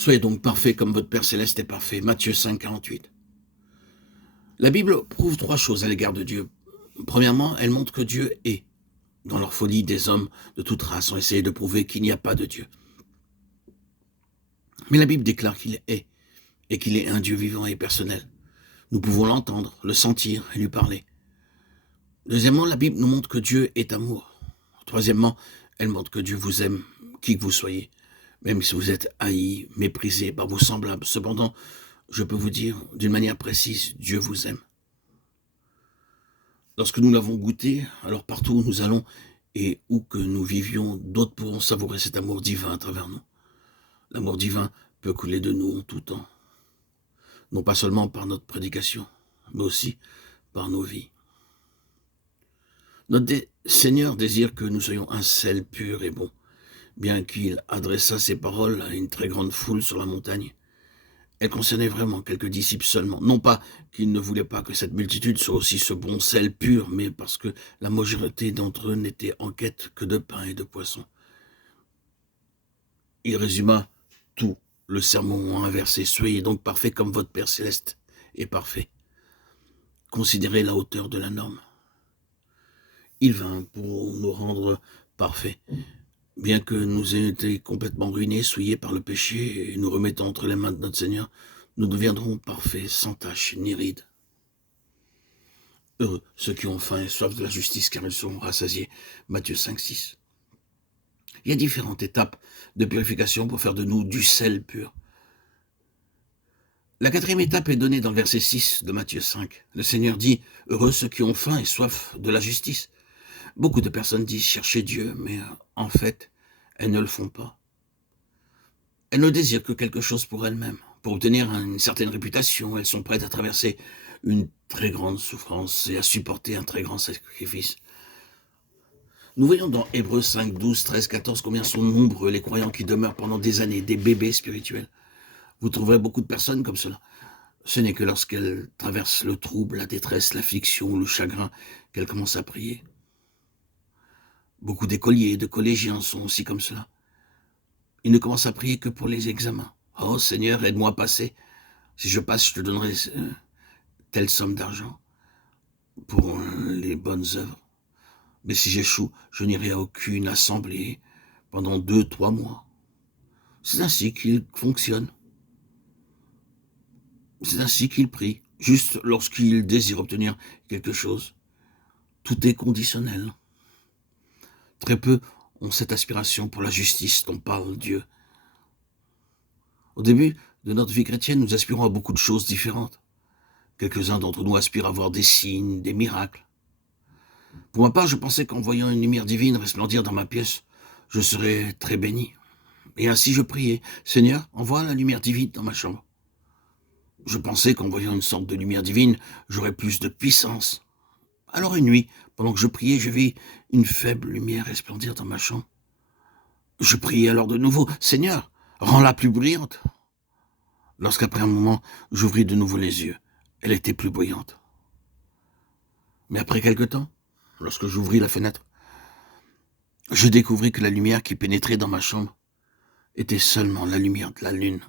Soyez donc parfaits comme votre Père Céleste est parfait. Matthieu 5, 48. La Bible prouve trois choses à l'égard de Dieu. Premièrement, elle montre que Dieu est. Dans leur folie, des hommes de toute race ont essayé de prouver qu'il n'y a pas de Dieu. Mais la Bible déclare qu'il est, et qu'il est un Dieu vivant et personnel. Nous pouvons l'entendre, le sentir et lui parler. Deuxièmement, la Bible nous montre que Dieu est amour. Troisièmement, elle montre que Dieu vous aime, qui que vous soyez, même si vous êtes haï, méprisé par vos semblables. Cependant, je peux vous dire d'une manière précise, Dieu vous aime. Lorsque nous l'avons goûté, alors partout où nous allons et où que nous vivions, d'autres pourront savourer cet amour divin à travers nous. L'amour divin peut couler de nous en tout temps, non pas seulement par notre prédication, mais aussi par nos vies. Notre Seigneur désire que nous soyons un sel pur et bon, bien qu'il adressa ses paroles à une très grande foule sur la montagne. Elle concernait vraiment quelques disciples seulement. Non pas qu'il ne voulait pas que cette multitude soit aussi ce bon sel pur, mais parce que la majorité d'entre eux n'était en quête que de pain et de poisson. Il résuma tout le sermon en un verset. Soyez donc parfaits comme votre Père Céleste est parfait. Considérez la hauteur de la norme. Il vint pour nous rendre parfaits. Bien que nous ayons été complètement ruinés, souillés par le péché, et nous remettons entre les mains de notre Seigneur, nous deviendrons parfaits, sans tache ni ride. Heureux ceux qui ont faim et soif de la justice, car ils seront rassasiés. Matthieu 5, 6. Il y a différentes étapes de purification pour faire de nous du sel pur. La quatrième étape est donnée dans le verset 6 de Matthieu 5. Le Seigneur dit, heureux ceux qui ont faim et soif de la justice. Beaucoup de personnes disent chercher Dieu, mais en fait, elles ne le font pas. Elles ne désirent que quelque chose pour elles-mêmes. Pour obtenir une certaine réputation, elles sont prêtes à traverser une très grande souffrance et à supporter un très grand sacrifice. Nous voyons dans Hébreux 5, 12, 13, 14 combien sont nombreux les croyants qui demeurent pendant des années des bébés spirituels. Vous trouverez beaucoup de personnes comme cela. Ce n'est que lorsqu'elles traversent le trouble, la détresse, l'affliction, le chagrin, qu'elles commencent à prier. Beaucoup d'écoliers et de collégiens sont aussi comme cela. Ils ne commencent à prier que pour les examens. « Oh Seigneur, aide-moi à passer. Si je passe, je te donnerai telle somme d'argent pour les bonnes œuvres. Mais si j'échoue, je n'irai à aucune assemblée pendant 2-3 mois. » C'est ainsi qu'ils fonctionnent. C'est ainsi qu'ils prient, juste lorsqu'ils désirent obtenir quelque chose. Tout est conditionnel. Très peu ont cette aspiration pour la justice dont parle Dieu. Au début de notre vie chrétienne, nous aspirons à beaucoup de choses différentes. Quelques-uns d'entre nous aspirent à voir des signes, des miracles. Pour ma part, je pensais qu'en voyant une lumière divine resplendir dans ma pièce, je serais très béni. Et ainsi je priais, « Seigneur, envoie la lumière divine dans ma chambre. » Je pensais qu'en voyant une sorte de lumière divine, j'aurais plus de puissance. Alors une nuit, pendant que je priais, je vis une faible lumière resplendir dans ma chambre. Je priais alors de nouveau, « Seigneur, rends-la plus brillante. » Lorsqu'après un moment, j'ouvris de nouveau les yeux, elle était plus brillante. Mais après quelque temps, lorsque j'ouvris la fenêtre, je découvris que la lumière qui pénétrait dans ma chambre était seulement la lumière de la lune